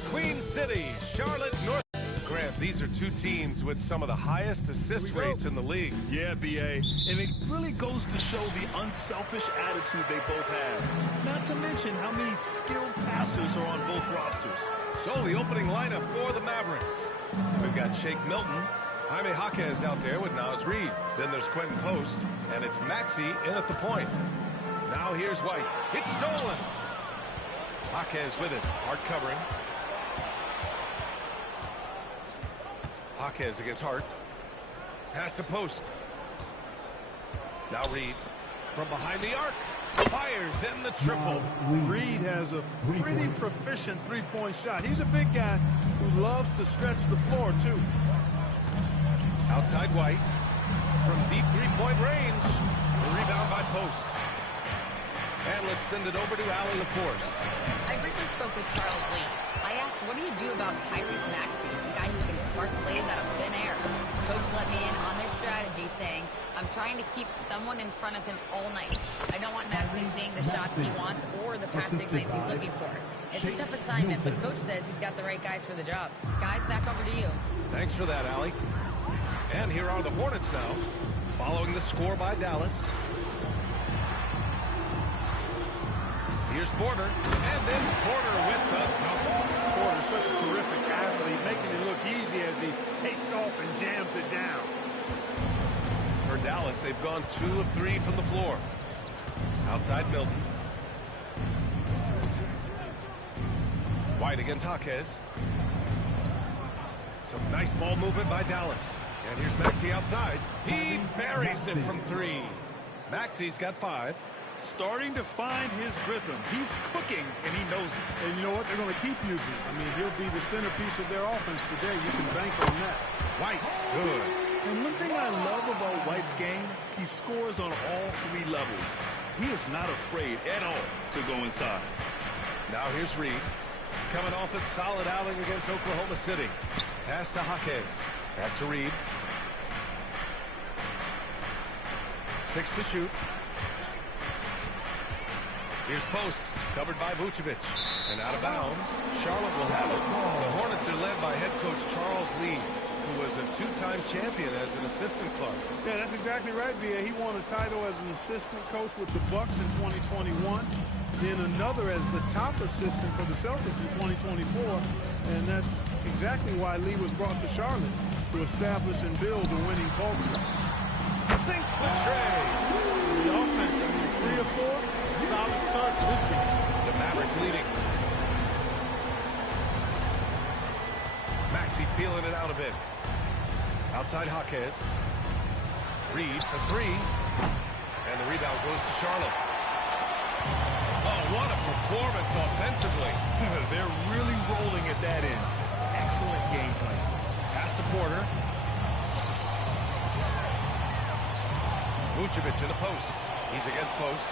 the Queen City, Charlotte, North. Grant, these are two teams with some of the highest assist rates in the league. Yeah, B.A. And it really goes to show the unselfish attitude they both have. Not to mention how many skilled passers are on both rosters. So the opening lineup for the Mavericks. We've got Shake Milton. Jaime Jaquez out there with Naz Reid. Then there's Quentin Post. And it's Maxey in at the point. Now here's White. It's stolen. Jaquez with it. Hart covering. Jaquez against Hart. Pass to Post. Now Reid from behind the arc. Fires in the triple. Reid has a pretty proficient three-point shot. He's a big guy who loves to stretch the floor, too. Outside White. From deep three-point range. The rebound by Post. And let's send it over to Allie LaForce. I briefly spoke with Charles Lee. I asked, what do you do about Tyrese Maxey, the guy who can spark plays out of thin air? Coach let me in on their strategy, saying, I'm trying to keep someone in front of him all night. I don't want Maxey seeing the shots he wants or the passing lanes he's looking for. It's a tough assignment, but Coach says he's got the right guys for the job. Guys, back over to you. Thanks for that, Allie. And here are the Hornets now, following the score by Dallas. Here's Porter, and then Porter with the double. Porter's such a terrific athlete, making it look easy as he takes off and jams it down. For Dallas, they've gone 2 of 3 from the floor. Outside Milton. White against Jaquez. Some nice ball movement by Dallas. And here's Maxey outside. He buries it from 3. Maxey's got 5. Starting to find his rhythm. He's cooking, and he knows it. And you know what? They're going to keep using it. I mean, he'll be the centerpiece of their offense today. You can bank on that. White, good. And one thing I love about White's game, he scores on all 3 levels. He is not afraid at all to go inside. Now here's Reid. Coming off a solid outing against Oklahoma City. Pass to Jaquez. Back to Reid. 6 to shoot. Here's Post, covered by Vucevic. And out of bounds, Charlotte will have it. The Hornets are led by head coach Charles Lee, who was a 2-time champion as an assistant coach. Yeah, that's exactly right, B.A. He won a title as an assistant coach with the Bucks in 2021. Then another as the top assistant for the Celtics in 2024. And that's exactly why Lee was brought to Charlotte, to establish and build a winning culture. Sinks the tray. The offense, I mean, 3 or 4. Solid start to this game. The Mavericks leading. Maxey feeling it out a bit. Outside Jaquez. Reid for 3. And the rebound goes to Charlotte. Oh, what a performance offensively. They're really rolling at that end. Excellent game plan. Pass to Porter. Vucevic in the post. He's against Post.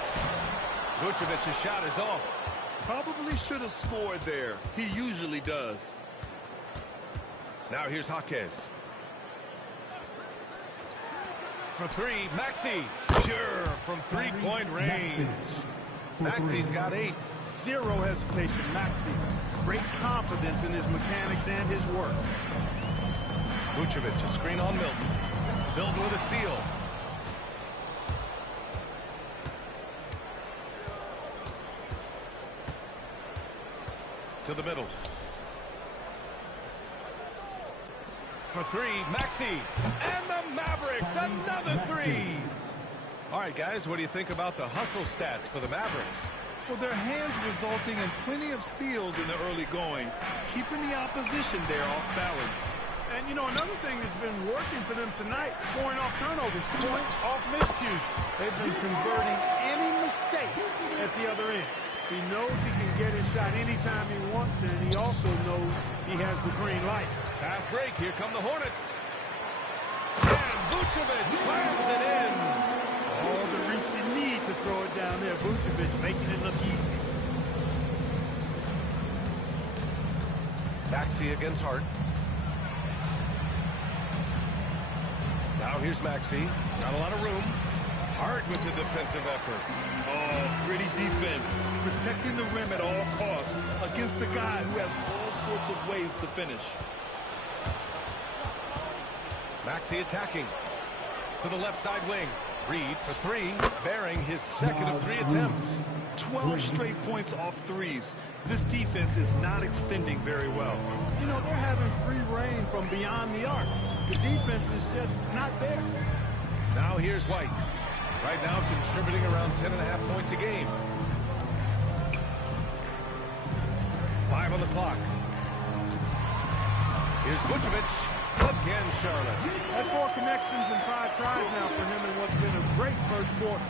Vucevic's shot is off. Probably should have scored there. He usually does. Now here's Jaquez. For 3, Maxey. Sure, from 3-point range. Maxey's got 8. Zero hesitation, Maxey. Great confidence in his mechanics and his work. Vucevic, a screen on Milton. Milton with a steal. To the middle. For 3, Maxey. And the Mavericks, another 3. All right, guys, what do you think about the hustle stats for the Mavericks? Well, their hands resulting in plenty of steals in the early going, keeping the opposition there off balance. And, you know, another thing that's been working for them tonight, scoring off turnovers, points off miscues. They've been converting any mistakes at the other end. He knows he can get his shot anytime he wants, and he also knows he has the green light. Fast break. Here come the Hornets. And Vucevic slams it in. All the reach you need to throw it down there. Vucevic making it look easy. Maxey against Hart. Now here's Maxey. Not a lot of room. Hart with the defensive effort. Oh, gritty defense. Protecting the rim at all costs against a guy who has all sorts of ways to finish. Maxey attacking to the left side wing. Reed for three, bearing his second of 3 attempts. 12 straight points off threes. This defense is not extending very well. You know, they're having free reign from beyond the arc. The defense is just not there. Now here's White. Right now contributing around 10.5 points a game. 5 on the clock. Here's Vucevic. Again, Charlotte. That's 4 connections and 5 tries now for him in what's been a great first quarter.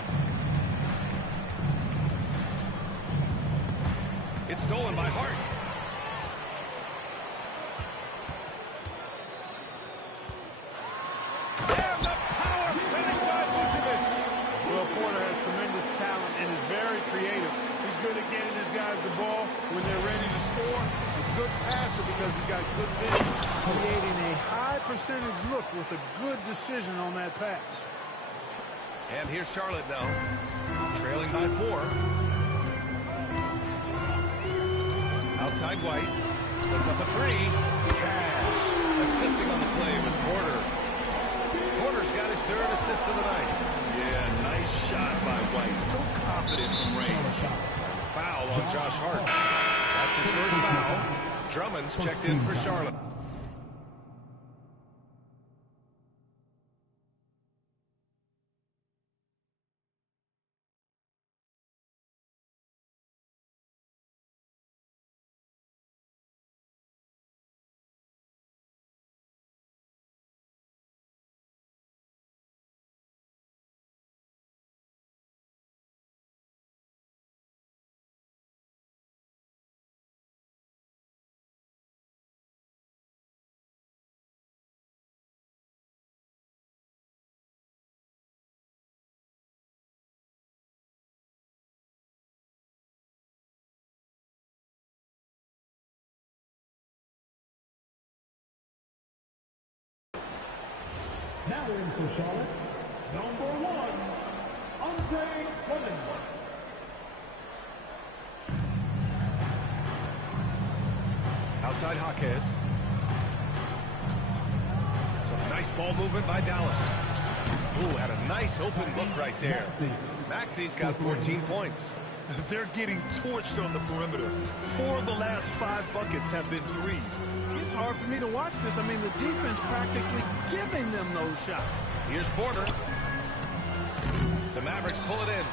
It's stolen by Hart. And the power finish by Vucevic. Well, Porter has tremendous talent and is very creative. He's good at getting his guys the ball when they're ready to score. A good passer because he's got good vision, creating a high percentage look with a good decision on that pass. And here's Charlotte now, trailing by 4. Outside White, puts up a 3. Cash. Assisting on the play was Porter. Porter's got his 3rd assist of the night. Yeah, nice shot by White. So confident from range. Foul on Josh Hart. That's his first foul. Drummond's checked in for Charlotte. Now in for Charlotte, number 1, Andre Drummond. Outside Jaquez. Some nice ball movement by Dallas. Ooh, had a nice open look right there. Maxey's got 14 points. They're getting torched on the perimeter. 4 of the last 5 buckets have been threes. It's hard for me to watch this. I mean, the defense practically giving them those shots. Here's Porter. The Mavericks pull it in.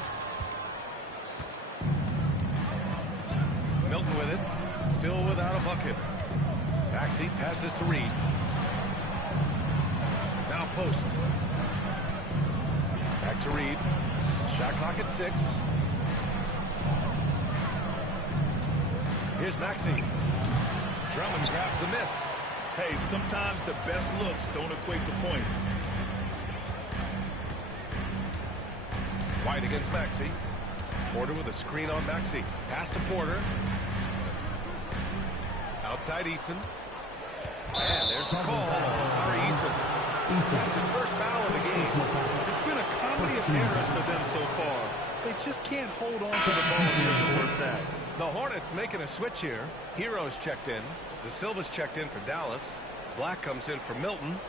Milton with it. Still without a bucket. Maxey passes to Reed. Now post. Back to Reed. Shot clock at 6. Here's Maxey. Drummond grabs a miss. Hey, sometimes the best looks don't equate to points. White against Maxey. Porter with a screen on Maxey. Pass to Porter. Outside Eason. And there's the call on Tari Eason. That's his first foul of the game. It's been a comedy of errors for them so far. They just can't hold on to the ball here in the first half. The Hornets making a switch here. Heroes checked in. De Silva's checked in for Dallas. Black comes in for Milton.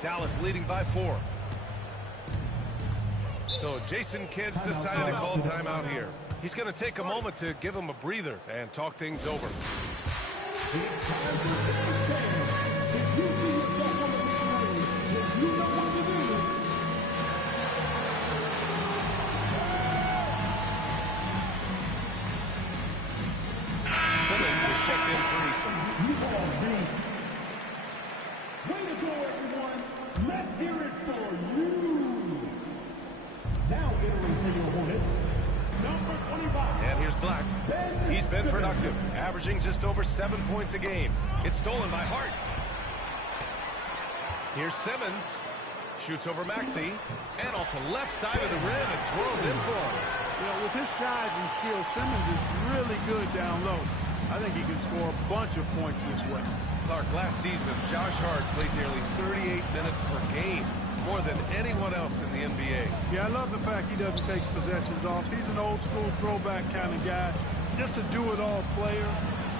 Dallas leading by 4. So Jason Kidd's decided to call timeout here. He's going to take a moment to give him a breather and talk things over. Simmons is checked in for Eason. Way to go, everyone. Let's hear it for you. Now entering for your Hornets, number 25. And here's Black. He's been productive, averaging just over 7 points a game. It's stolen by Hart. Here's Simmons. Shoots over Maxey. And off the left side of the rim, it swirls in for him. You know, with his size and skill, Simmons is really good down low. I think he can score a bunch of points this way. Clark, last season, Josh Hart played nearly 38 minutes per game. more than anyone else in the NBA. Yeah, I love the fact he doesn't take possessions off. He's an old-school throwback kind of guy. Just a do-it-all player.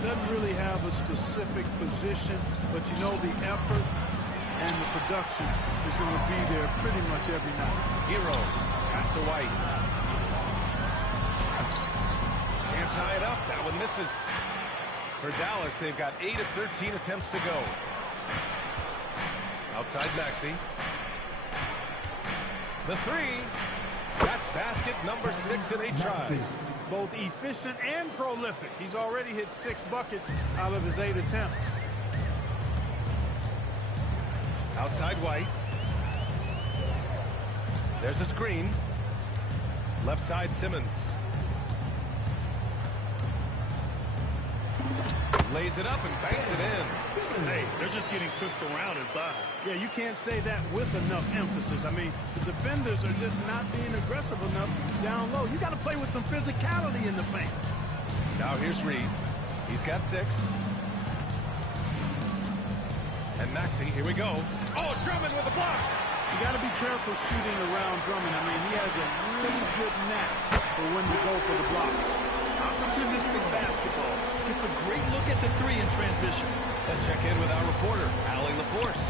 Doesn't really have a specific position, but you know the effort and the production is going to be there pretty much every night. Hero, pass to White. Can't tie it up. That one misses. For Dallas, they've got 8 of 13 attempts to go. Outside Maxey. The three. That's basket number 6 in 8 tries. Both efficient and prolific. He's already hit 6 buckets out of his 8 attempts. Outside White. There's a screen. Left side Simmons. Lays it up and banks it in. Hey, they're just getting pushed around inside. Yeah, you can't say that with enough emphasis. I mean, the defenders are just not being aggressive enough down low. You got to play with some physicality in the paint. Now here's Reed. He's got 6. And Maxey, here we go. Oh, Drummond with a block. You got to be careful shooting around Drummond. I mean, he has a really good knack for when to go for the blocks. Opportunistic basketball. It's a great look at the 3 in transition. Let's check in with our reporter, Allie LaForce.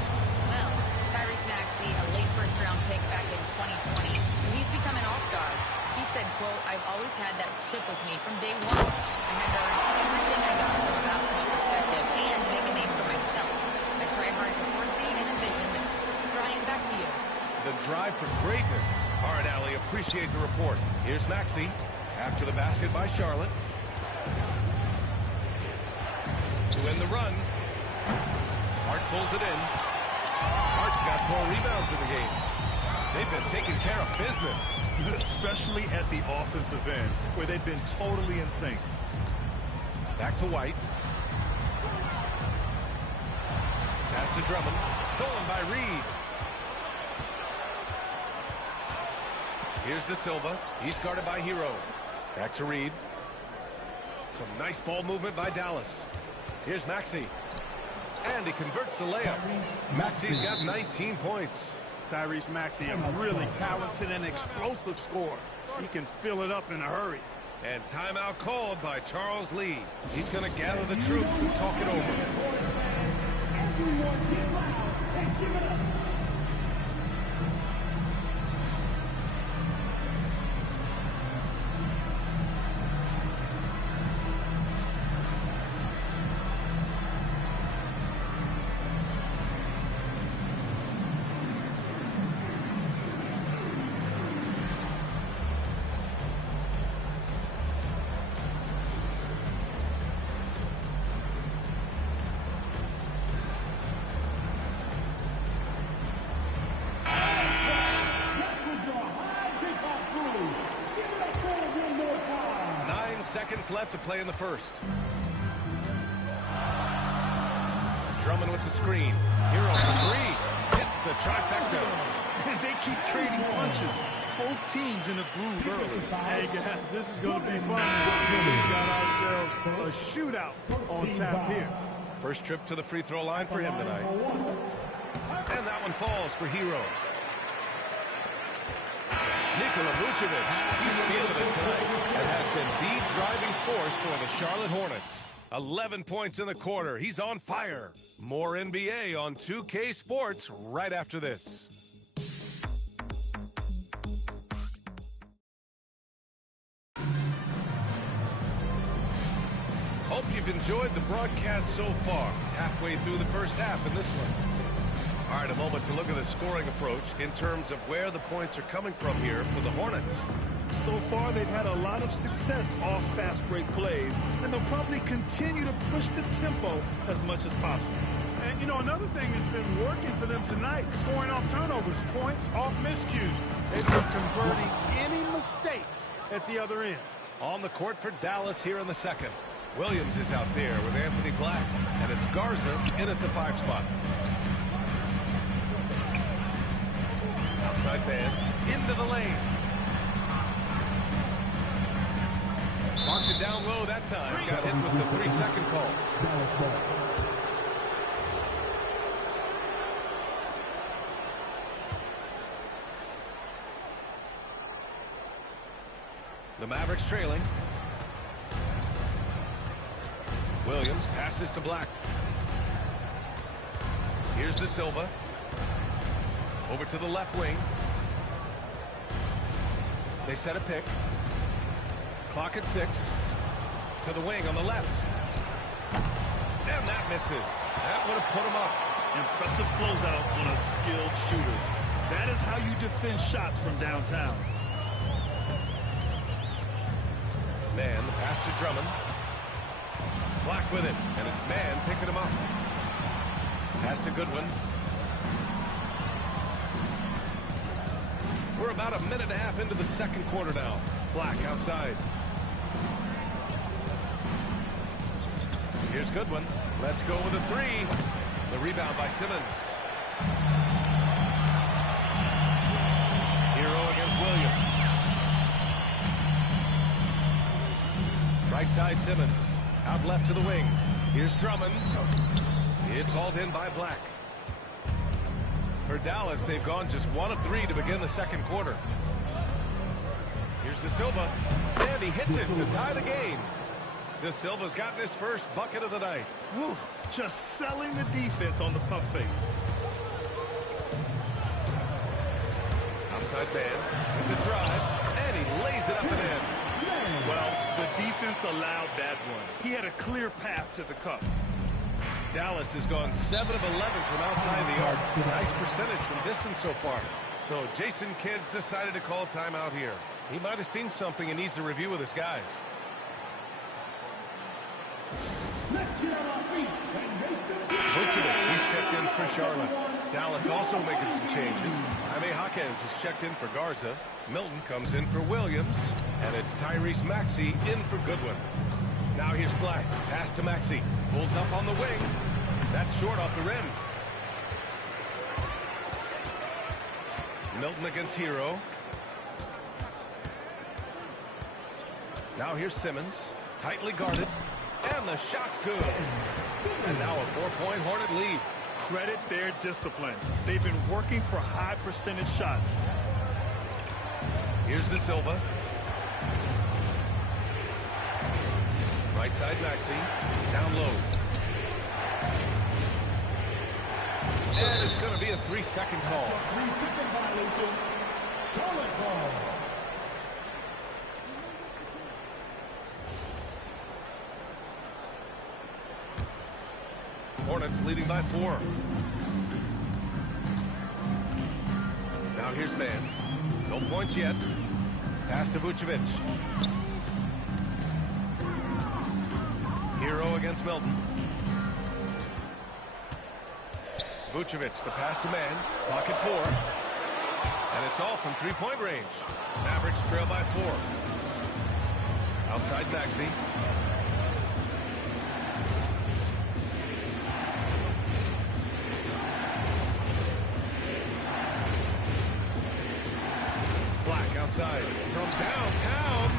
Well, Tyrese Maxey, a late first-round pick back in 2020, he's become an all-star. He said, quote, "I've always had that chip with me from day one. I had to earn everything I got from a basketball perspective and make a name for myself. I try hard to foresee and envision this." Brian, back to you. The drive for greatness. All right, Allie, appreciate the report. Here's Maxey after the basket by Charlotte. To end the run. Hart pulls it in. Hart's got 4 rebounds in the game. They've been taking care of business. Especially at the offensive end, where they've been totally in sync. Back to White. Pass to Drummond. Stolen by Reed. Here's De Silva. He's guarded by Hero. Back to Reed. Some nice ball movement by Dallas. Here's Maxey. And he converts the layup. Maxey's got 19 points. Tyrese Maxey, a really talented and explosive scorer. He can fill it up in a hurry. And timeout called by Charles Lee. He's going to gather the troops and talk it over. Everyone get loud and give it up. Seconds left to play in the first. Drummond with the screen. Hero for 3. Hits the trifecta. And they keep trading punches. Both teams in a groove early. Hey, guys, this is going to be fun. We've got ourselves a shootout on tap here. First trip to the free throw line for him tonight. And that one falls for Hero. Nikola Vucevic, he's feeling it tonight and has been the driving force for the Charlotte Hornets. 11 points in the quarter. He's on fire. More NBA on 2K Sports right after this. Hope you've enjoyed the broadcast so far. Halfway through the first half in this one. All right, a moment to look at the scoring approach in terms of where the points are coming from here for the Hornets. So far, they've had a lot of success off fast break plays, and they'll probably continue to push the tempo as much as possible. And, you know, another thing that's been working for them tonight, scoring off turnovers, points off miscues. They've been converting any mistakes at the other end. On the court for Dallas here in the second. Williams is out there with Anthony Black, and it's Garza in at the 5 spot. Outside man, into the lane. Marked it down low that time. Got hit with the 3-second call. The Mavericks trailing. Williams passes to Black. Here's De Silva. Over to the left wing. They set a pick. Clock at 6. To the wing on the left. And that misses. That would have put him up. Impressive closeout on a skilled shooter. That is how you defend shots from downtown. Man, the pass to Drummond. Black with it, and it's Man picking him up. Pass to Goodwin. We're about a minute and a half into the second quarter now. Black outside. Here's Goodwin. Let's go with a 3. The rebound by Simmons. Hero against Williams. Right side Simmons. Out left to the wing. Here's Drummond. It's hauled in by Black. For Dallas, they've gone just 1 of 3 to begin the second quarter. Here's De Silva. And he hits it to tie the game. De Silva's gotten his first bucket of the night. Woo, just selling the defense on the pump fake. Outside Man with the drive. And he lays it up and in. Well, the defense allowed that one. He had a clear path to the cup. Dallas has gone 7 of 11 from outside the arc. Nice percentage from distance so far. So Jason Kidd's decided to call timeout here. He might have seen something and needs to review with his guys. Vucevic, he's checked in for Charlotte. Dallas also making some changes. Jaime Jaquez has checked in for Garza. Milton comes in for Williams. And it's Tyrese Maxey in for Goodwin. Now here's Black. Pass to Maxey. Pulls up on the wing. That's short off the rim. Milton against Hero. Now here's Simmons. Tightly guarded. And the shot's good. And now a 4-point Hornet lead. Credit their discipline. They've been working for high percentage shots. Here's De Silva. Right side Maxey. Down low. And it's going to be a 3-second call. 3-second violation. Charlotte ball. Hornets leading by 4. Now here's Man. No points yet. Pass to Vucevic. Hero against Milton. Vucevic, the pass to Man. Pocket 4. And it's all from 3-point range. Mavericks trail by 4. Outside Maxey. Black outside from downtown.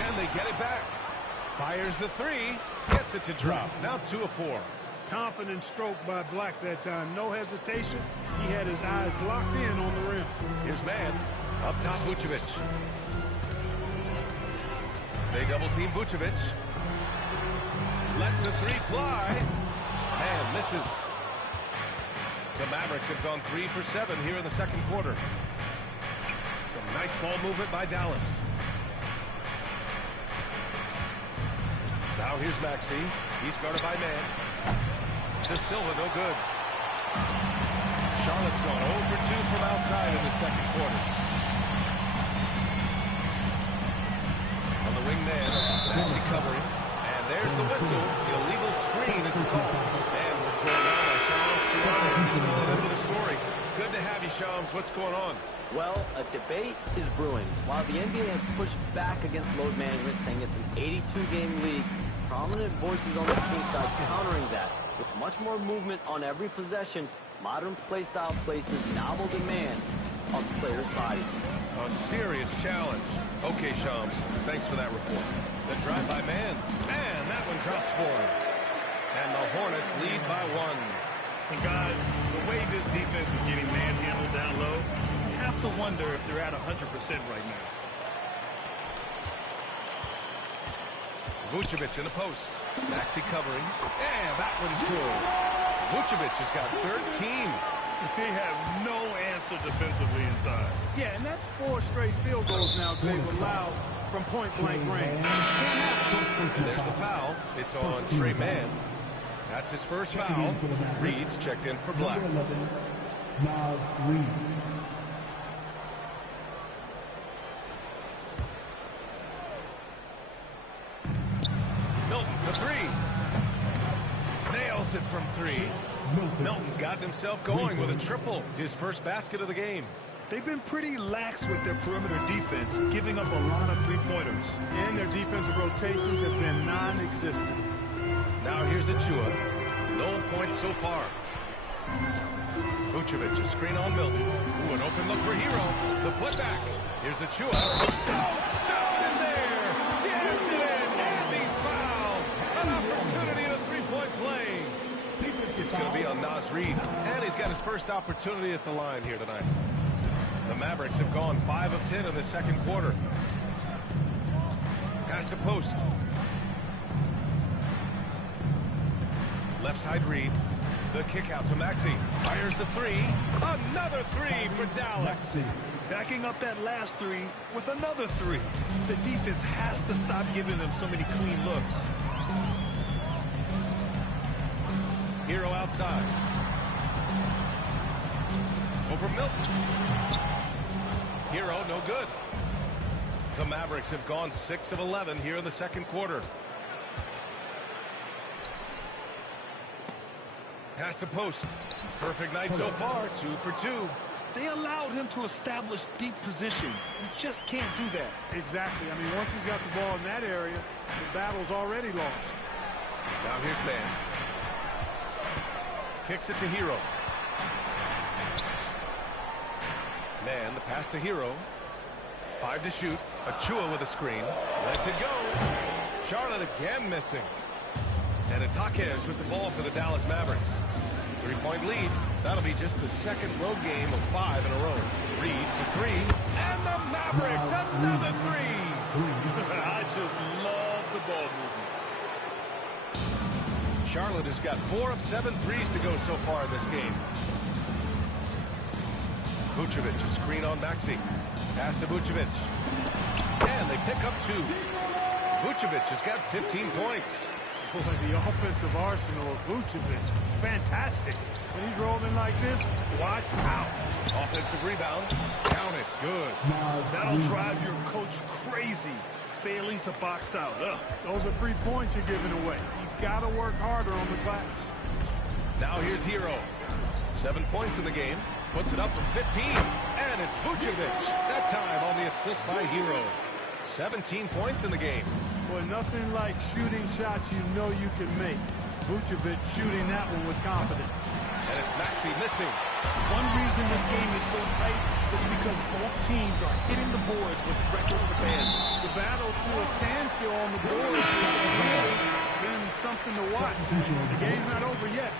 And they get it back. Fires the 3. Gets it to drop. Now 2 of 4. Confident stroke by Black that time. No hesitation. He had his eyes locked in on the rim. Here's Man. Up top Vucevic. They double team Vucevic. Lets the 3 fly. Man misses. The Mavericks have gone 3 for 7 here in the second quarter. Some nice ball movement by Dallas. Now here's Maxey. He's guarded by Man. De Silva, no good. Charlotte's gone 0 for 2 from outside in the second quarter. On the wing Man, Maxey covering. And there's the whistle. The illegal screen is called. And we're joined now by Shams Charania. He's calling in with a story. Good to have you, Shams. What's going on? Well, a debate is brewing. While the NBA has pushed back against load management, saying it's an 82-game league, prominent voices on the team side countering that. With much more movement on every possession, modern play style places novel demands on players' bodies. A serious challenge. Okay, Shams, thanks for that report. The drive by Man, and that one drops for him. And the Hornets lead by 1. And guys, the way this defense is getting manhandled down low, you have to wonder if they're at 100% right now. Vucevic in the post. Maxey covering. And that one's good. Vucevic has got 13. They have no answer defensively inside. Yeah, and that's 4 straight field goals now they've allowed from point-blank range. And there's the foul. It's on Tre Mann. That's his first foul. Reed's checked in for Black. Naz Reid. Milton for 3. Nails it from 3. Milton's gotten himself going with a triple. His first basket of the game. They've been pretty lax with their perimeter defense, giving up a lot of three-pointers. And their defensive rotations have been non-existent. Now here's Achua. No points so far. Vucevic, a screen on Milton. Ooh, an open look for Hero. The putback. Here's Achua. Oh, stop it there. Jams it in. And he's fouled. An opportunity in a three-point play. It's going to be on Naz Reid. And he's got his first opportunity at the line here tonight. The Mavericks have gone 5 of 10 in the second quarter. Pass to post. Left side Reid. The kick out to Maxey. Fires the 3. Another 3 for Dallas. Backing up that last 3 with another 3. The defense has to stop giving them so many clean looks. Hero outside. Over Milton. Hero, no good. The Mavericks have gone 6 of 11 here in the second quarter. Pass to post. Perfect night so far. 2 for 2. They allowed him to establish deep position. You just can't do that. Exactly. I mean, once he's got the ball in that area, the battle's already lost. Now here's Mann. Kicks it to Hero. Mann, the pass to Hero. 5 to shoot. Achua with a screen. Lets it go. Charlotte again missing. And it's Jaquez with the ball for the Dallas Mavericks. 3-point lead. That'll be just the second road game of 5 in a row. Reid for 3. And the Mavericks, another 3. I just love the ball movement. Charlotte has got 4 of 7 threes to go so far in this game. Vucevic, a screen on Maxey. Pass to Vucevic. And they pick up 2. Vucevic has got 15 points. Boy, the offensive arsenal of Vucevic, fantastic. When he's rolling like this, watch out. Offensive rebound. Count it. Good. That'll drive your coach crazy, failing to box out. Ugh. Those are free points you're giving away. You've got to work harder on the glass. Now here's Hero. 7 points in the game. Puts it up from 15. And it's Vucevic. That time on the assist by Hero. 17 points in the game. Boy, nothing like shooting shots you know you can make. Vucevic shooting that one with confidence. And it's Maxey missing. One reason this game is so tight is because both teams are hitting the boards with reckless abandon. The battle to a standstill on the boards has really been something to watch. The game's not over yet.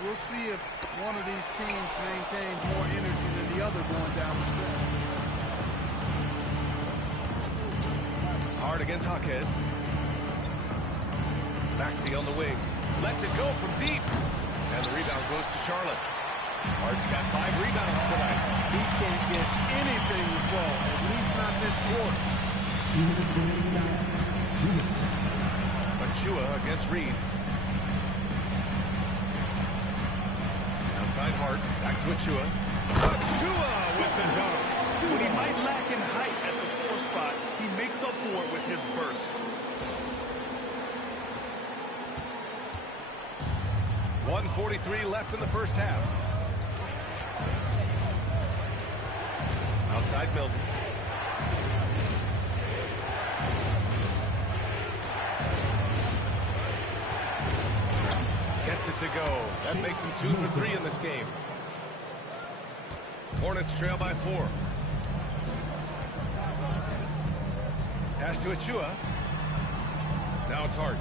We'll see if one of these teams maintains more energy than the other going down the stretch. Hard against Jaquez. Maxey on the wing. Lets it go from deep. And the rebound goes to Charlotte. Hart's got 5 rebounds tonight. He can't get anything to fall, at least not this quarter. Achua against Reid. Outside Hart. Back to Achua. Achua with the dunk. When he might lack in height at the 4 spot, he makes up for it with his burst. 1:43 left in the first half. Outside Milton. Gets it to go. That makes him 2 for 3 in this game. Hornets trail by 4. Pass to Achua. Now it's Hart.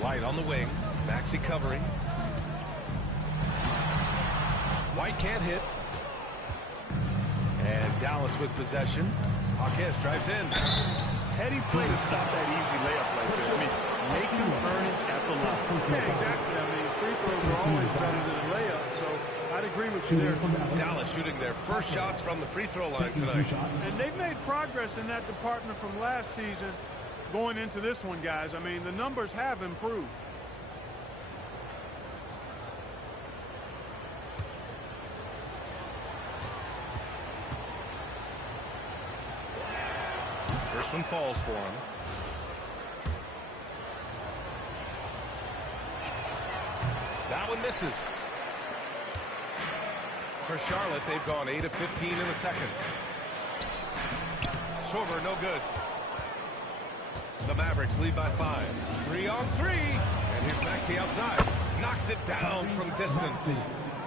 White on the wing. Maxey covering. White can't hit. And Dallas with possession. Jaquez drives in. Heady play to stop that easy layup like that. I mean, make him earn it at the line. Yeah, exactly. I mean, free throws are always better than a layup, so I'd agree with you there. Dallas shooting their first shots from the free throw line tonight. And they've made progress in that department from last season going into this one, guys. I mean, the numbers have improved. First one falls for him. That one misses. For Charlotte, they've gone 8 of 15 in the second. Sorber, no good. The Mavericks lead by 5. 3 on 3. And here's Maxey outside. Knocks it down from distance.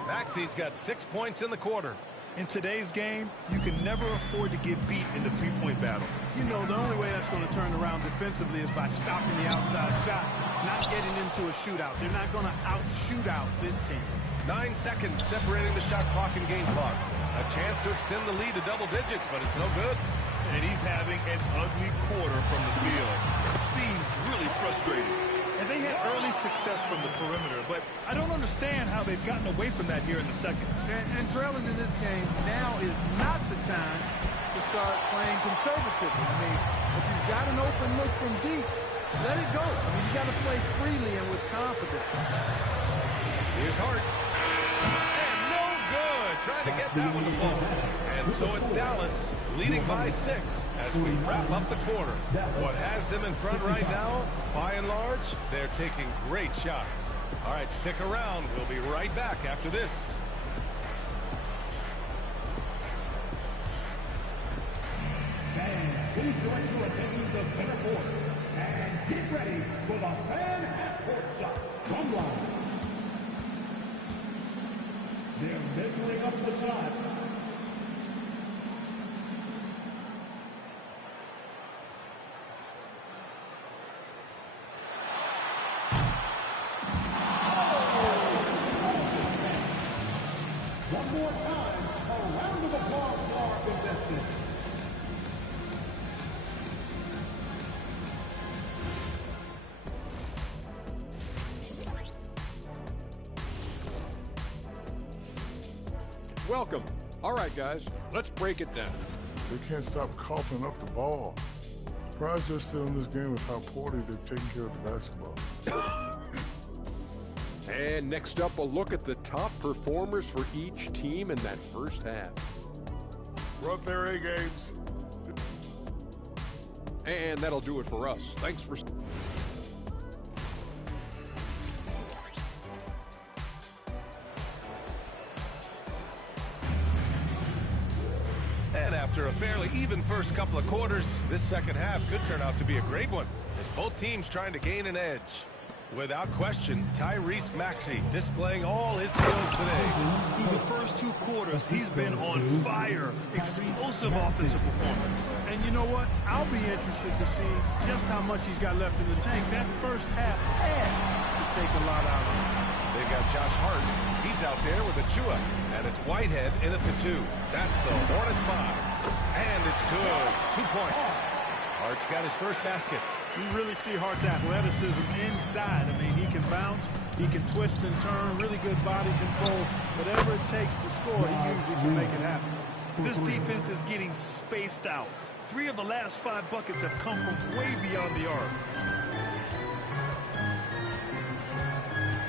Maxey's got 6 points in the quarter. In today's game, you can never afford to get beat in the three-point battle. You know, the only way that's going to turn around defensively is by stopping the outside shot, not getting into a shootout. They're not going to out-shoot out this team. 9 seconds separating the shot clock and game clock. A chance to extend the lead to double digits, but it's no good. And he's having an ugly quarter from the field. It seems really frustrating. And they had early success from the perimeter, but I don't understand how they've gotten away from that here in the second. And trailing in this game, now is not the time to start playing conservatively. I mean, if you've got an open look from deep, let it go. I mean, you got to play freely and with confidence. Here's Hart. And no good. Trying to get that one to fall. And so it's Dallas leading by 6 as we wrap up the quarter. What has them in front right now, by and large, they're taking great shots. All right, stick around. We'll be right back after this. Fans, please direct your attention to center court and get ready for the fan half-court shot. Come on. They're measuring up the shot. One more time, a round of applause for our contestants. Welcome. All right, guys, let's break it down. They can't stop coughing up the ball. Surprised they're still in this game with how poorly they've taken care of the basketball. And next up, a look at the top performers for each team in that first half. Run their A games. And that'll do it for us. Thanks for... And after a fairly even first couple of quarters, this second half could turn out to be a great one, as both teams trying to gain an edge. Without question, Tyrese Maxey displaying all his skills today. Through the first 2 quarters, he's been on fire. Explosive offensive performance. And you know what? I'll be interested to see just how much he's got left in the tank. That first half had to take a lot out of him. They've got Josh Hart. He's out there with Achua. And it's Whitehead in at the 2. That's the Hornets 5. And it's good. 2 points. Hart's got his first basket. You really see Hart's athleticism inside. I mean, he can bounce, he can twist and turn, really good body control. Whatever it takes to score, he usually can make it happen. This defense is getting spaced out. 3 of the last 5 buckets have come from way beyond the arc.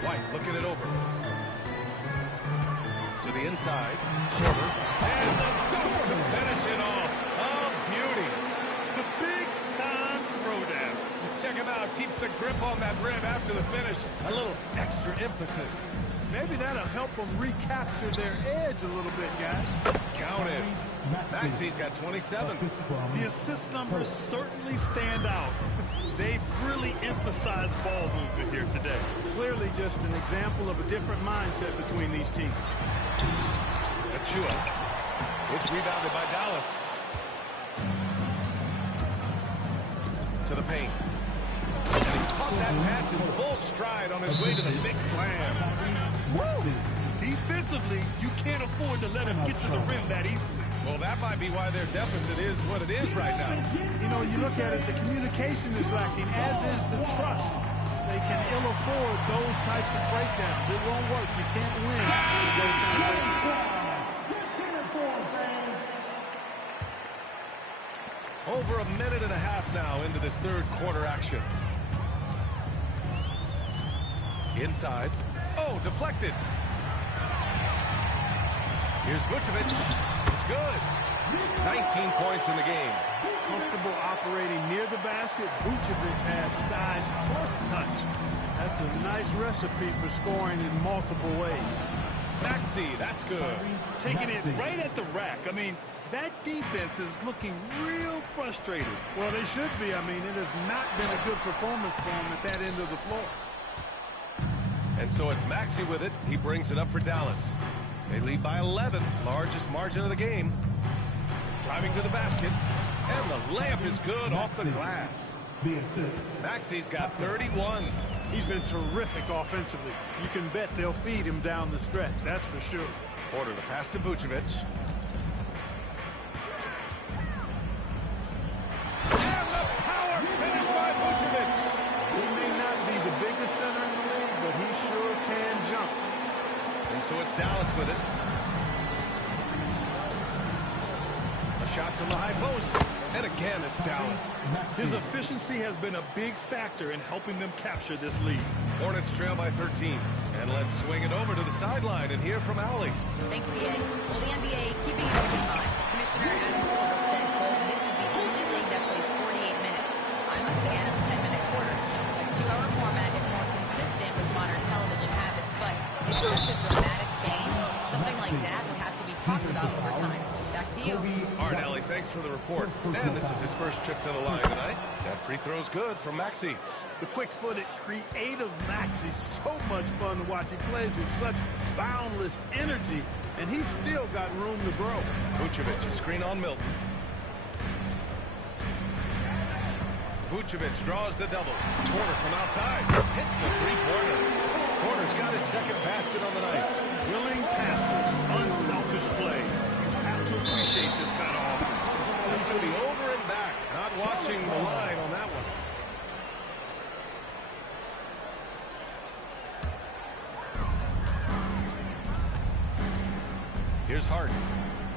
White looking it over. To the inside. Sorber. And the dunk to finish it off. Oh, beauty. The big-time throwdown. Check him out. Keeps the grip on that rim after the finish. A little extra emphasis. Maybe that'll help them recapture their edge a little bit, guys. Count it. Maxey's got 27. The assist numbers certainly stand out. They've really emphasized ball movement here today. Clearly just an example of a different mindset between these teams. Achua. It's rebounded by Dallas. To the paint. And he caught that pass in full stride on his way to the big slam. Woo! Defensively, you can't afford to let him get to the rim that easily. Well, that might be why their deficit is what it is right now. You know, you look at it, the communication is lacking, as is the trust. They can ill afford those types of breakdowns. It won't work. You can't win with those kind of breakdowns. Over a minute and a half now into this third quarter action. Inside. Oh, deflected. Here's Vucevic. It's good. 19 points in the game. Comfortable operating near the basket. Vucevic has size plus touch. That's a nice recipe for scoring in multiple ways. Maxey, that's good. Taking it right at the rack. I mean, that defense is looking real frustrated. Well, they should be. I mean, it has not been a good performance for them at that end of the floor. And so it's Maxey with it. He brings it up for Dallas. They lead by 11, largest margin of the game. Driving to the basket. And the layup is good off the glass. Maxey's got 31. He's been terrific offensively. You can bet they'll feed him down the stretch. That's for sure. Porter the pass to Vucevic. And the power finish by Vucevic. He may not be the biggest center in the league, but he sure can jump. And so it's Dallas with it. A shot from the high post. And again, it's Dallas. His efficiency has been a big factor in helping them capture this lead. Hornets trail by 13. And let's swing it over to the sideline and hear from Allie. Thanks, BA. Well, the NBA keeping it overtime. Commissioner Adam Silver said, quote, this is the only league that plays 48 minutes. I'm a fan of 10-minute quarters. A 2-hour format is more consistent with modern television habits, but it's such a dramatic change. Something like that would have to be talked about over time. Back to you. All right, Allie, thanks for the report. And this is his first trip to the line tonight. That free throw's good from Maxey. The quick-footed, creative Maxey, so much fun to watch. He plays with such boundless energy, and he's still got room to grow. Vucevic, a screen on Milton. Vucevic draws the double. Porter from outside. Hits a three-pointer. Porter's got his second basket on the night. Willing passers, unselfish play. You have to appreciate this kind of offense. It's going to be over and back. Not watching the line on that one. Here's Hart.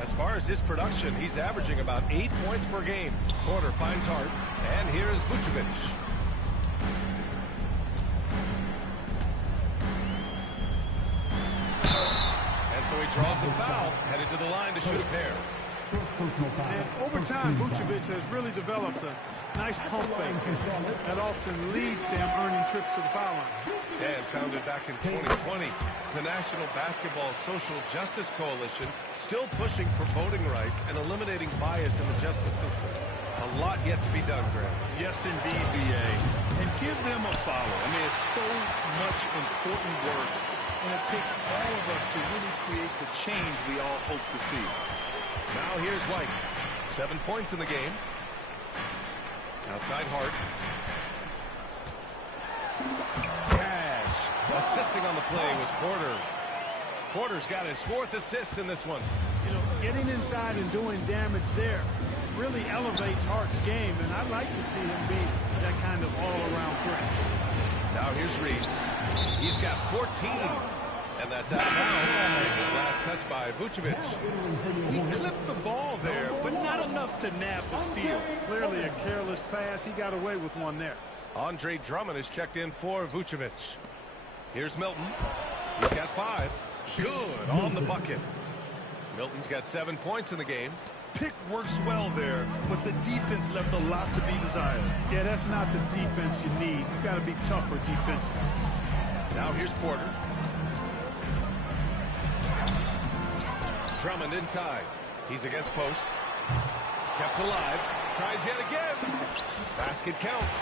As far as his production, he's averaging about 8 points per game. Porter finds Hart, and here's Vucevic. And so he draws the foul, headed to the line to shoot a pair. And over time, Vucevic has really developed a nice pump fake. That often leads to him earning trips to the foul line. And founded back in 2020, the National Basketball Social Justice Coalition still pushing for voting rights and eliminating bias in the justice system. A lot yet to be done, Graham. Yes, indeed, BA. And give them a follow. I mean, it's so much important work, and it takes all of us to really create the change we all hope to see. Now here's White. 7 points in the game. Outside Hart. Cash. Assisting on the play was Porter. Porter's got his 4th assist in this one. You know, getting inside and doing damage there really elevates Hart's game, and I'd like to see him be that kind of all-around threat. Now here's Reed. He's got 14. And that's out of bounds. His last touch by Vucevic. He clipped the ball there, but not enough to nab the steal. Clearly a careless pass. He got away with one there. Andre Drummond has checked in for Vucevic. Here's Milton. He's got 5. Good on the bucket. Milton's got 7 points in the game. Pick works well there, but the defense left a lot to be desired. Yeah, that's not the defense you need. You've got to be tougher defensively. Now here's Porter. Drummond inside. He's against post. Kept alive. Tries yet again. Basket counts.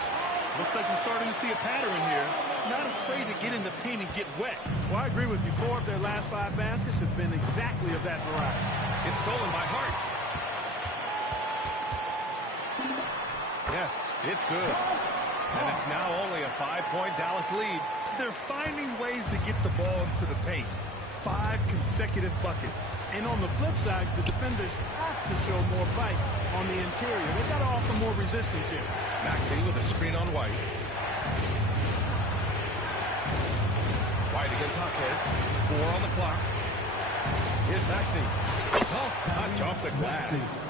Looks like we're starting to see a pattern here. Not afraid to get in the paint and get wet. Well, I agree with you. 4 of their last 5 baskets have been exactly of that variety. It's stolen by Hart. Yes, it's good. And it's now only a 5-point Dallas lead. They're finding ways to get the ball into the paint. 5 consecutive buckets. And on the flip side, the defenders have to show more fight on the interior. They've got to offer more resistance here. Maxey with a screen on White. White against Jaquez. 4 on the clock. Here's Maxey. Soft touch off the glass.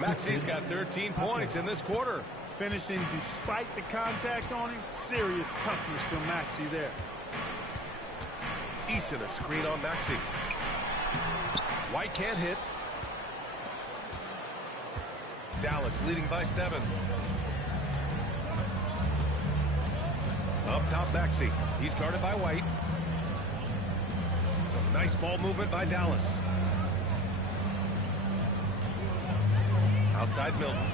Maxey's got 13 points in this quarter. Finishing despite the contact on him. Serious toughness from Maxey there. Eason a screen on Maxey. White can't hit. Dallas leading by 7. Up top, Maxey. He's guarded by White. Some nice ball movement by Dallas. Outside Milton.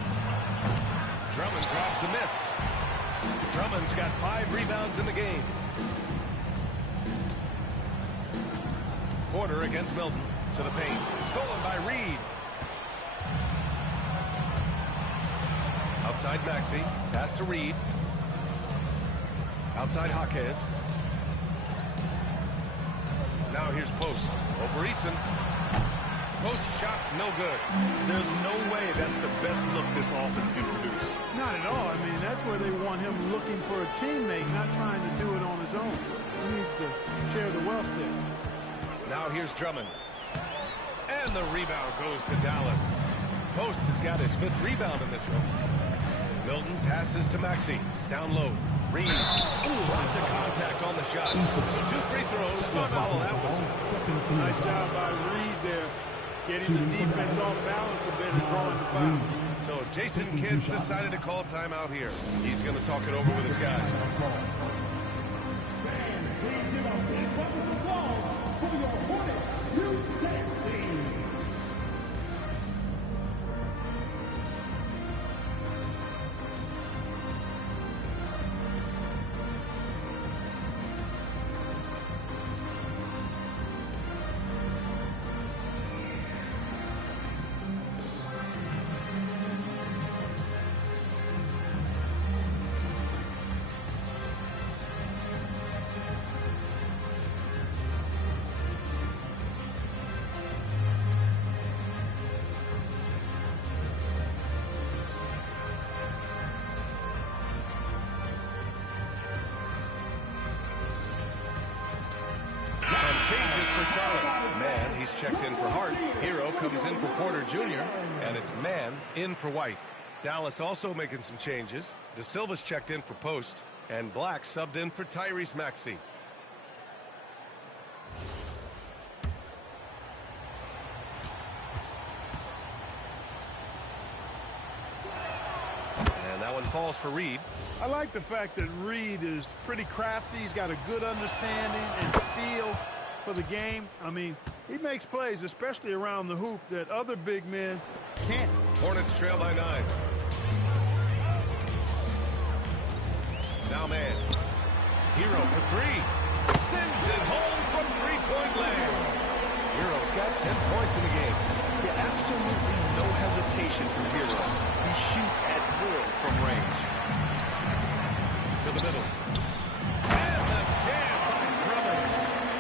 Drummond drops the miss. Drummond's got 5 rebounds in the game. Porter against Milton. To the paint. Stolen by Reed. Outside Maxey. Pass to Reed. Outside Jaquez. Now here's Post. Over Easton. Post shot no good. There's no way that's the best look this offense can produce. Not at all. I mean, that's where they want him looking for a teammate, not trying to do it on his own. He needs to share the wealth there. Now here's Drummond. And the rebound goes to Dallas. Post has got his 5th rebound in this one. Milton passes to Maxey. Down low. Reed. Lots of contact on the shot. So 2 free throws to follow that whistle. Nice job by Reed there. Getting the defense off balance a bit and drawing the foul. So Jason Kidd decided to call timeout here. He's going to talk it over with his guys. Fans, please give a big round of applause for your Hornets U-16 team. Charlotte. Man, he's checked in for Hart. Hero comes in for Porter Jr. And it's man in for White. Dallas also making some changes. De Silva's checked in for Post. And Black subbed in for Tyrese Maxey. And that one falls for Reed. I like the fact that Reed is pretty crafty. He's got a good understanding and feel for the game. I mean, he makes plays, especially around the hoop, that other big men can't. Hornets trail by 9. Now man. Hero for 3. Sends it home from 3-point land. Hero's got 10 points in the game. Yeah, absolutely no hesitation from Hero. He shoots at will from range. To the middle. And the jam by Drummond.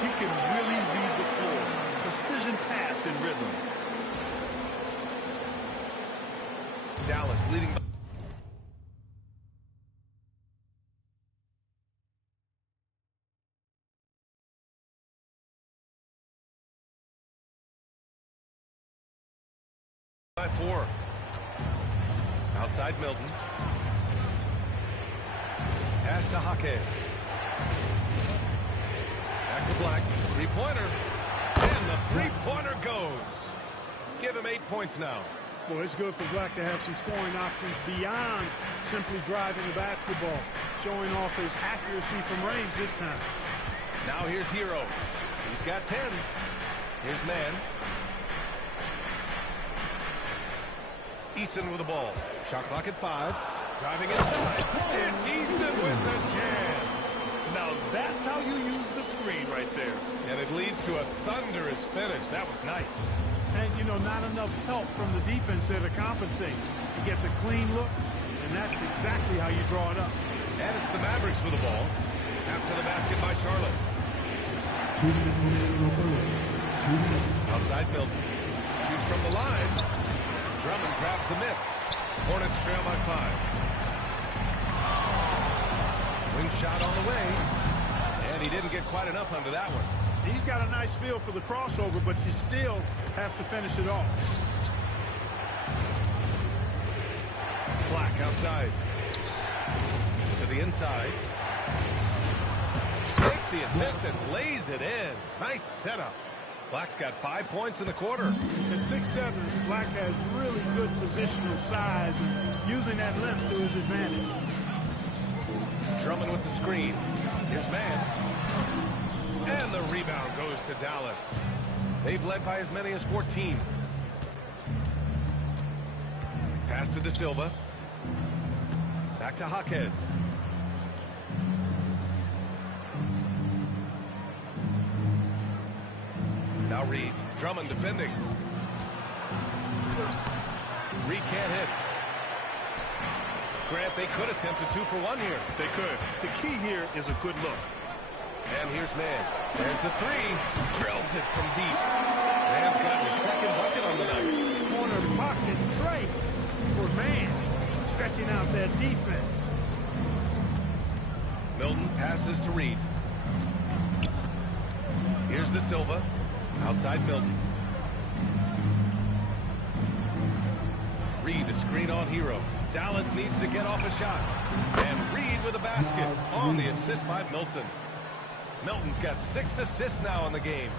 He can really read the floor. Precision pass in rhythm. Dallas leading by 4. Outside Milton. Pass to Jaquez. Back to Black. Three-pointer. And the three-pointer goes. Give him 8 points now. Well, it's good for Black to have some scoring options beyond simply driving the basketball, showing off his accuracy from range this time. Now here's Hero. He's got 10. Here's man. Eason with the ball. Shot clock at 5. Driving inside. It's Eason with the jam. Now that's how you use the screen right there. And it leads to a thunderous finish. That was nice. And, you know, not enough help from the defense there to compensate. He gets a clean look, and that's exactly how you draw it up. And it's the Mavericks with the ball. After the basket by Charlotte. Outside Milton. Shoots from the line. Drummond grabs the miss. Hornets trail by 5. Wing shot on the way. And he didn't get quite enough under that one. He's got a nice feel for the crossover, but you still have to finish it off. Black outside. To the inside. Takes the assist and lays it in. Nice setup. Black's got 5 points in the quarter. At 6'7", Black has really good positional size and using that length to his advantage. Drummond with the screen. Here's Mann. And the rebound goes to Dallas. They've led by as many as 14. Pass to De Silva. Back to Jaquez. Now Reed. Drummond defending. Reed can't hit. Grant, they could attempt a 2-for-1 here. They could. The key here is a good look. And here's Mann. There's the three. Drills it from deep. Mann's got his second bucket on the night. Corner pocket trade for Mann, stretching out that defense. Milton passes to Reed. Here's De Silva. Outside Milton. Reed, a screen on Hero. Dallas needs to get off a shot. And Reed with a basket on the assist by Milton. Milton's got 6 assists now in the game.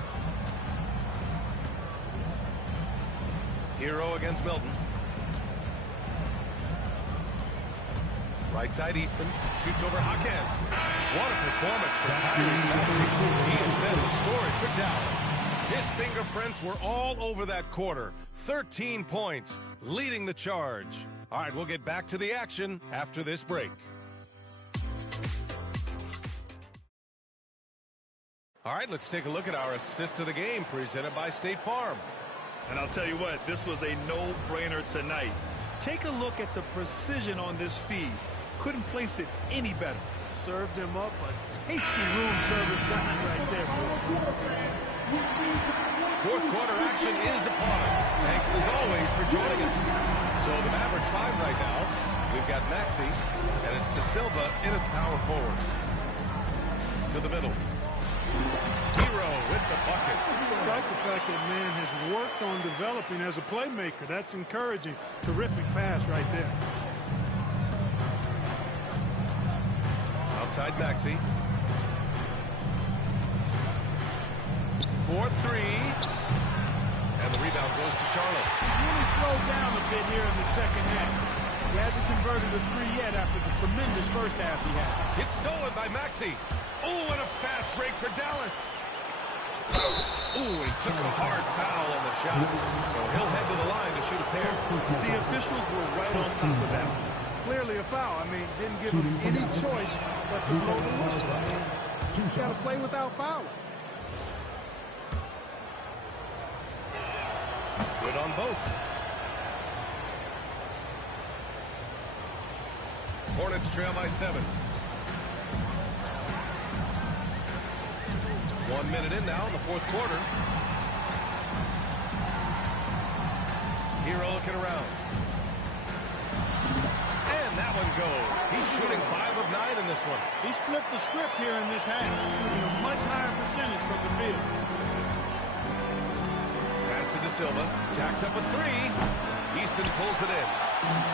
Hero against Milton. Right side Easton. Shoots over Jaquez. What a performance for Tyrese Maxey. He has been the story for Dallas. His fingerprints were all over that quarter. 13 points, leading the charge. All right, we'll get back to the action after this break. All right, let's take a look at our assist of the game presented by State Farm. And I'll tell you what, this was a no-brainer tonight. Take a look at the precision on this feed. Couldn't place it any better. Served him up a tasty room service dime right there. Fourth quarter action is upon us. Thanks as always for joining us. So the Mavericks 5 right now. We've got Maxey, and it's De Silva in at power forward. To the middle. Hero with the bucket. I like the fact that Mann has worked on developing as a playmaker. That's encouraging. Terrific pass right there. Outside Maxey. 4-3. And the rebound goes to Charlotte. He's really slowed down a bit here in the second half. He hasn't converted a 3 yet after the tremendous first half he had. It's stolen by Maxey. Oh, and a fast break for Dallas. Ooh, he took a hard foul on the shot. So he'll head to the line to shoot a pair. The officials were right on top of that. Clearly a foul. I mean, didn't give him any choice but to blow the whistle. You got to play without fouling. Good on both. Hornets trail by 7. 1 minute in now in the fourth quarter. Hero looking around. And that one goes. He's shooting 5 of 9 in this one. He's flipped the script here in this half, shooting a much higher percentage from the field. Pass to De Silva. Jacks up a 3. Easton pulls it in.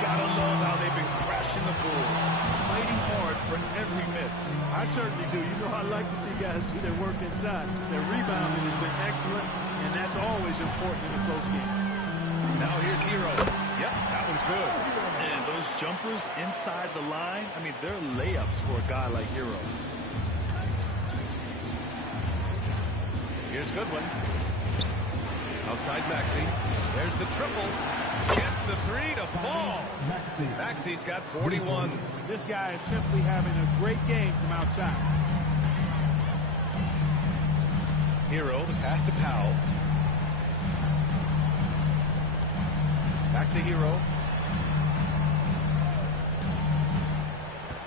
Gotta love how they've been crashing the boards, fighting hard for every miss. I certainly do. You know I like to see guys do their work inside. Their rebounding has been excellent, and that's always important in a close game. Now here's Hero. Yep, that one's good. And those jumpers inside the line, I mean, they're layups for a guy like Hero. Here's Goodwin. Outside Maxey. There's the triple. Gets the 3 to fall. Maxey's got 41. This guy is simply having a great game from outside. Hero, the pass to Powell. Back to Hero.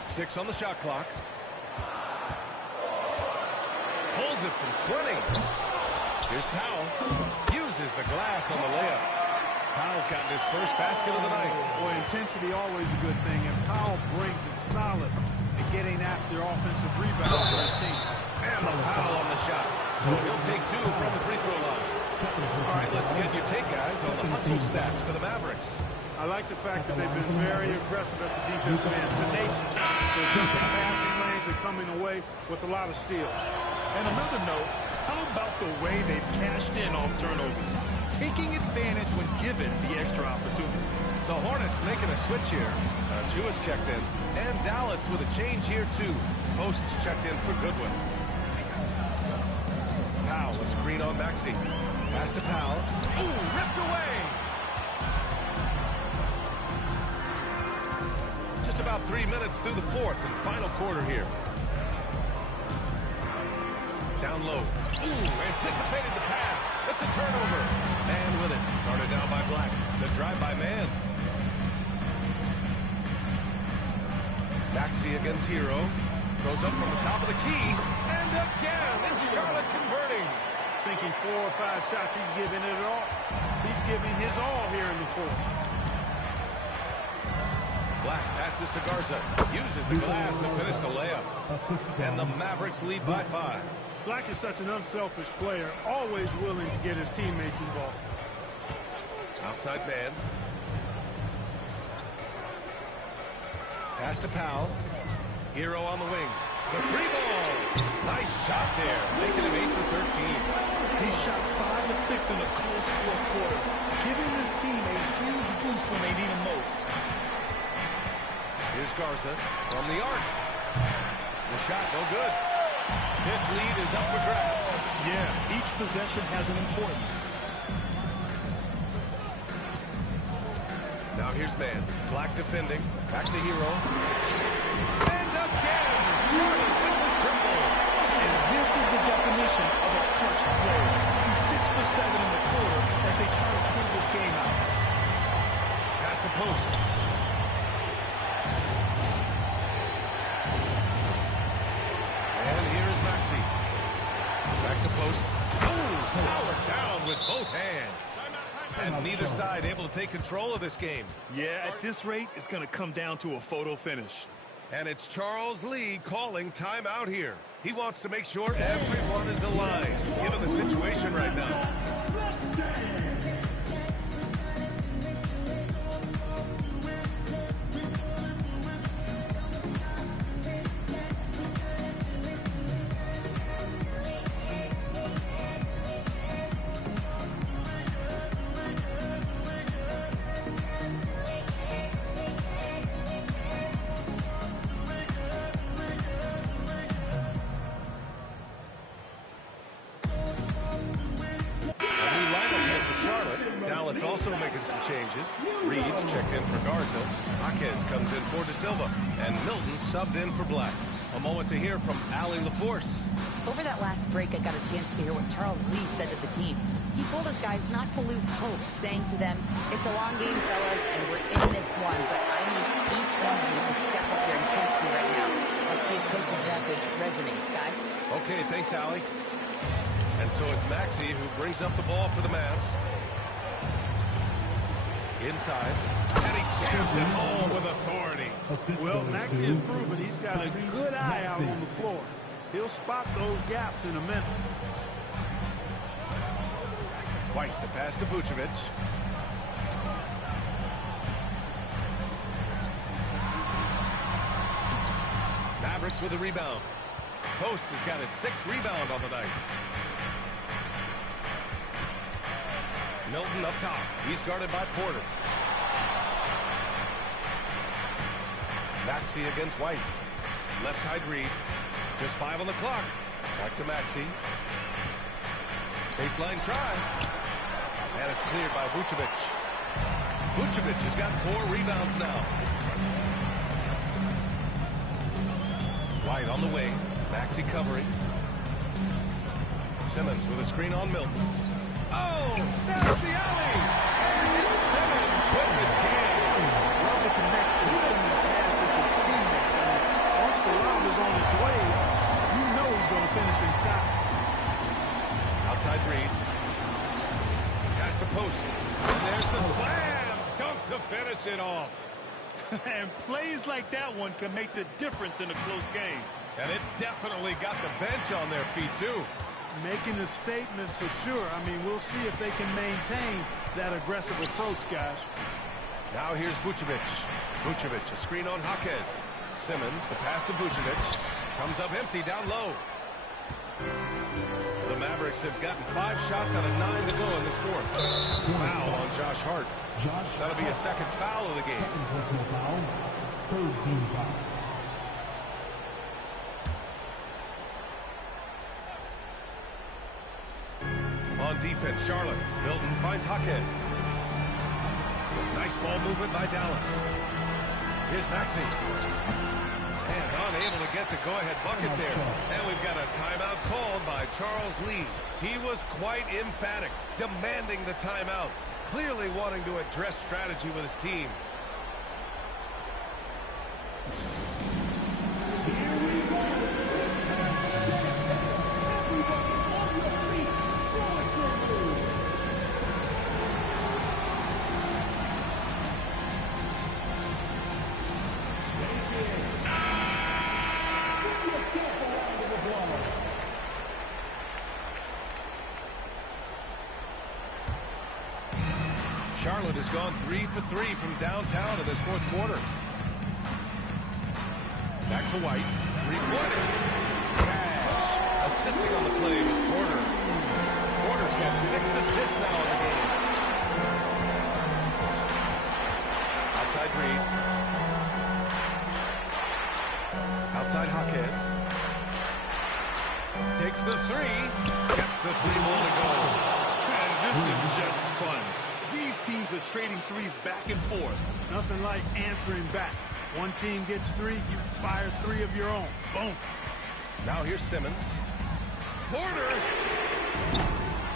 6 on the shot clock. Pulls drills it from 20. Here's Powell. Uses the glass on the layup. Powell's gotten his first basket of the night. Boy, intensity always a good thing, and Powell brings it solid at getting after offensive rebounds for his team. And the foul on the shot. So he'll take 2 from the free throw line. All right, let's get your take, guys, on the hustle stats for the Mavericks. I like the fact that they've been very aggressive at the defensive end, tenacious. They're jumping passing lanes and coming away with a lot of steals. And another note, how about the way they've cashed in off turnovers? Taking advantage when given the extra opportunity. The Hornets making a switch here. Jewish checked in. And Dallas with a change here, too. Post checked in for Goodwin. Powell, a screen on Maxey. Pass to Powell. Ooh, ripped away! Just about 3 minutes through the fourth and final quarter here. Down low. Ooh, anticipated the pass. It's a turnover. And with it, guarded down by Black. The drive by man. Maxey against Hero. Goes up from the top of the key. And again, it's Charlotte converting. Sinking 4 or 5 shots, he's giving it all. He's giving his all here in the fourth. Black passes to Garza. Uses the glass to finish the layup. And the Mavericks lead by 5. Black is such an unselfish player, always willing to get his teammates involved. Outside man. Pass to Powell. Hero on the wing. The free ball. Nice shot there, making him 8 for 13. He shot 5 of 6 in the close fourth quarter, giving his team a huge boost when they need him most. Here's Garza from the arc. The shot, no good. This lead is up for grabs. Yeah, each possession has an importance. Now here's man. Black defending. Back to Hero. And again, Charlotte with the triple. And this is the definition of a clutch play. He's 6 for 7 in the quarter as they try to pull this game out. Pass to post. And here is Maxey. Back to post. Oh, powered down with both hands. And neither side able to take control of this game. Yeah, at this rate, it's going to come down to a photo finish. And it's Charles Lee calling timeout here. He wants to make sure everyone is aligned, given the situation right now. Also making some changes. Reeves checked in for Garza. Jaquez comes in for De Silva. And Milton subbed in for Black. A moment to hear from Allie LaForce. Over that last break, I got a chance to hear what Charles Lee said to the team. He told his guys not to lose hope, saying to them, it's a long game, fellas, and we're in this one, but I need each one of you to step up your intensity right now. Let's see if Coach's message resonates, guys. Okay, thanks, Allie. And so it's Maxey who brings up the ball for the Mavs. Inside, and he jams it home with authority. Well, Maxey has proven he's got a good eye out on the floor. He'll spot those gaps in a minute. White, the pass to Vucevic. Mavericks with a rebound. Post has got his 6th rebound on the night. Milton up top. He's guarded by Porter. Maxey against White. Left side Reed. Just 5 on the clock. Back to Maxey. Baseline try. And it's cleared by Vucevic. Vucevic has got 4 rebounds now. White on the wing. Maxey covering. Simmons with a screen on Milton. Oh, that's the alley! And it's Simmons with the jam. Love the connection Simmons has with his teammates. I mean, once the lob is on its way, you know he's going to finish in style. And plays like that one can make the difference in a close game. And it definitely got the bench on their feet, too. Making a statement for sure. I mean, we'll see if they can maintain that aggressive approach, guys. Now here's Vucevic. Vucevic, a screen on Jaquez. Simmons, the pass to Vucevic. Comes up empty down low. The Mavericks have gotten 5 shots out of 9 to go in this fourth. Foul on Josh Hart. That'll be a second foul of the game. Second personal foul. Third team foul. On defense, Charlotte. Milton finds Jaquez. Some nice ball movement by Dallas. Here's Maxey. And unable to get the go-ahead bucket there. And we've got a timeout called by Charles Lee. He was quite emphatic, demanding the timeout. Clearly wanting to address strategy with his team. Here we go. Everybody on your feet. Forward through. Give yourself a round of applause. Charlotte has gone 3 for 3 from downtown in this fourth quarter. Back to White. 3-pointer. Cash. Assisting on the play was Porter. Porter's got 6 assists now in the game. Outside Reed. Outside Jaquez. Takes the 3. Gets the 3-ball to go. And this is just fun. These teams are trading threes back and forth. Nothing like answering back. One team gets 3, you fire 3 of your own. Boom. Now here's Simmons. Porter.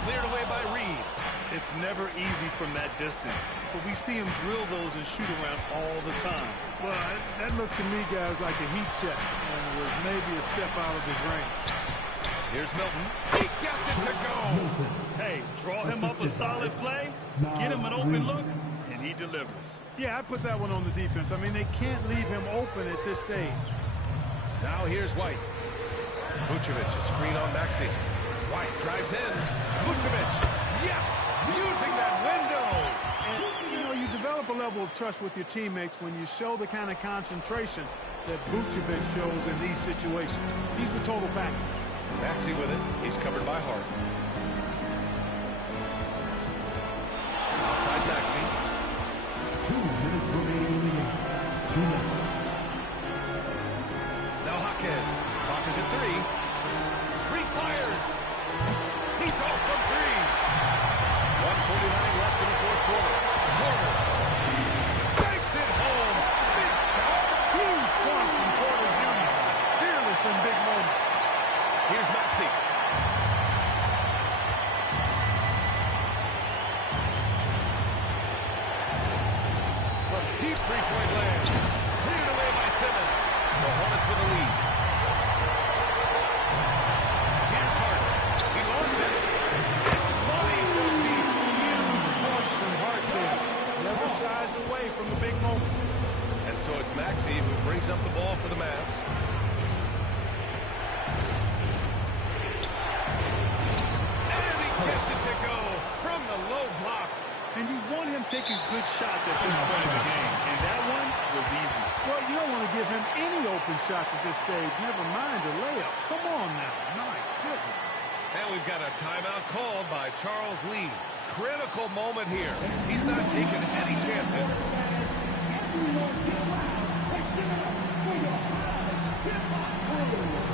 Cleared away by Reed. It's never easy from that distance, but we see him drill those and shoot around all the time. Well, that looked to me, guys, like a heat check. And was maybe a step out of his range. Here's Milton. He gets it to go. Hey, draw him up a solid play, get him an open look, and he delivers. Yeah, I put that one on the defense. I mean, they can't leave him open at this stage. Now here's White. Vucevic, a screen on Maxey. White drives in. Vucevic, yes! Using that window! And, you know, you develop a level of trust with your teammates when you show the kind of concentration that Vucevic shows in these situations. He's the total package. Maxey with it. He's covered by Hart. Outside Maxey. 2 minutes remaining in the game. 2 minutes. Now Jaquez. Clock is at 3. Reed fires. He's off from 3. 1:49 left in the fourth quarter. Porter. Takes it home. Big shot. Huge points from Porter Jr. Fearless in big moments. Here's Maxey. From deep three-point land. Cleared away by Simmons. The Hornets with a lead. Here's Hart. He launches. It's money from deep. Huge points from Hart there. Never shies away from the big moment. And so it's Maxey who brings up the ball for the Mavs. And he gets it to go from the low block. And you want him taking good shots at this point of the game, and that one was easy. Well, you don't want to give him any open shots at this stage, never mind a layup. Come on now. My goodness. And we've got a timeout called by Charles Lee. Critical moment here. He's not taking any chances. Everyone get loud. Let's give it up for your hip-hop crew.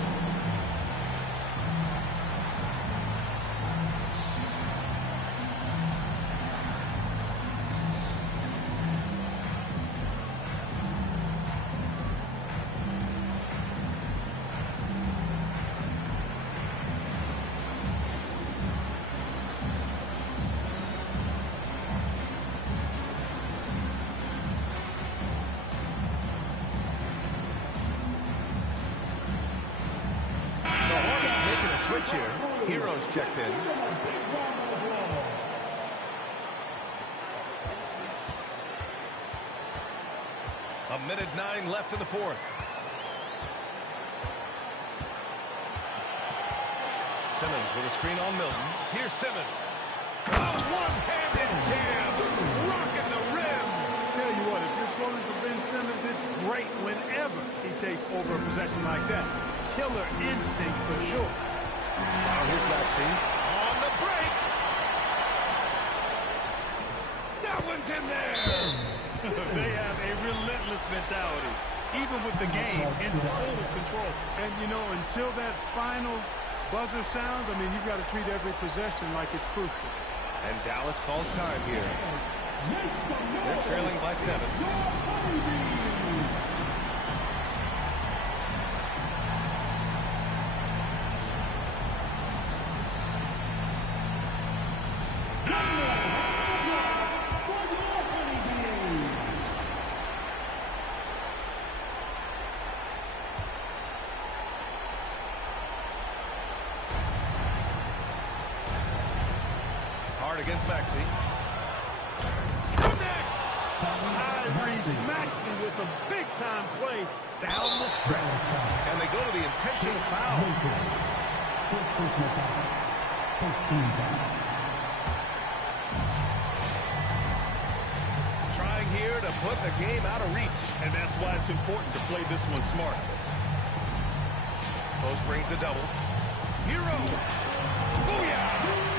Switch here. Heroes checked in. 1:09 left in the fourth. Simmons with a screen on Milton. Here's Simmons. A one-handed jam. Rocking the rim. Tell you what, if you're pulling for Ben Simmons, it's great whenever he takes over a possession like that. Killer instinct for sure. Now here's Maxey on the break. That one's in there. They have a relentless mentality, even with the game in total control. And, you know, until that final buzzer sounds, I mean, you've got to treat every possession like it's crucial. And Dallas calls time here. They're trailing by 7. Against Maxey. Tyrese Maxey with a big-time play down the stretch. And they go to the intentional foul. First personal foul. First team foul. Trying here to put the game out of reach. And that's why it's important to play this one smart. Post brings a double. Hero. Booyah!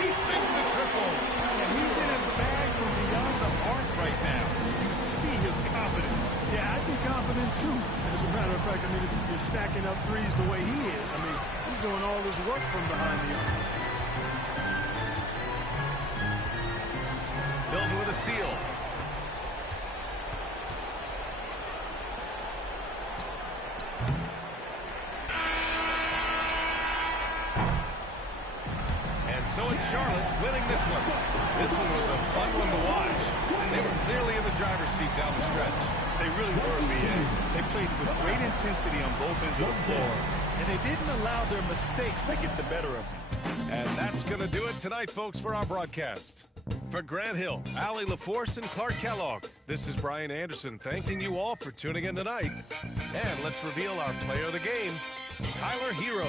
He sinks the triple. And he's in his bag from beyond the arc right now. You see his confidence. Yeah, I'd be confident too. As a matter of fact, I mean, if you're stacking up threes the way he is, I mean, he's doing all this work from behind the arc. Milton with a steal. So it's Charlotte winning this one. This one was a fun one to watch. They were clearly in the driver's seat down the stretch. They really were, B.A. They played with great intensity on both ends of the floor, and they didn't allow their mistakes to get the better of them. And that's going to do it tonight, folks, for our broadcast. For Grant Hill, Allie LaForce, and Clark Kellogg, this is Brian Anderson thanking you all for tuning in tonight. And let's reveal our player of the game, Tyler Hero.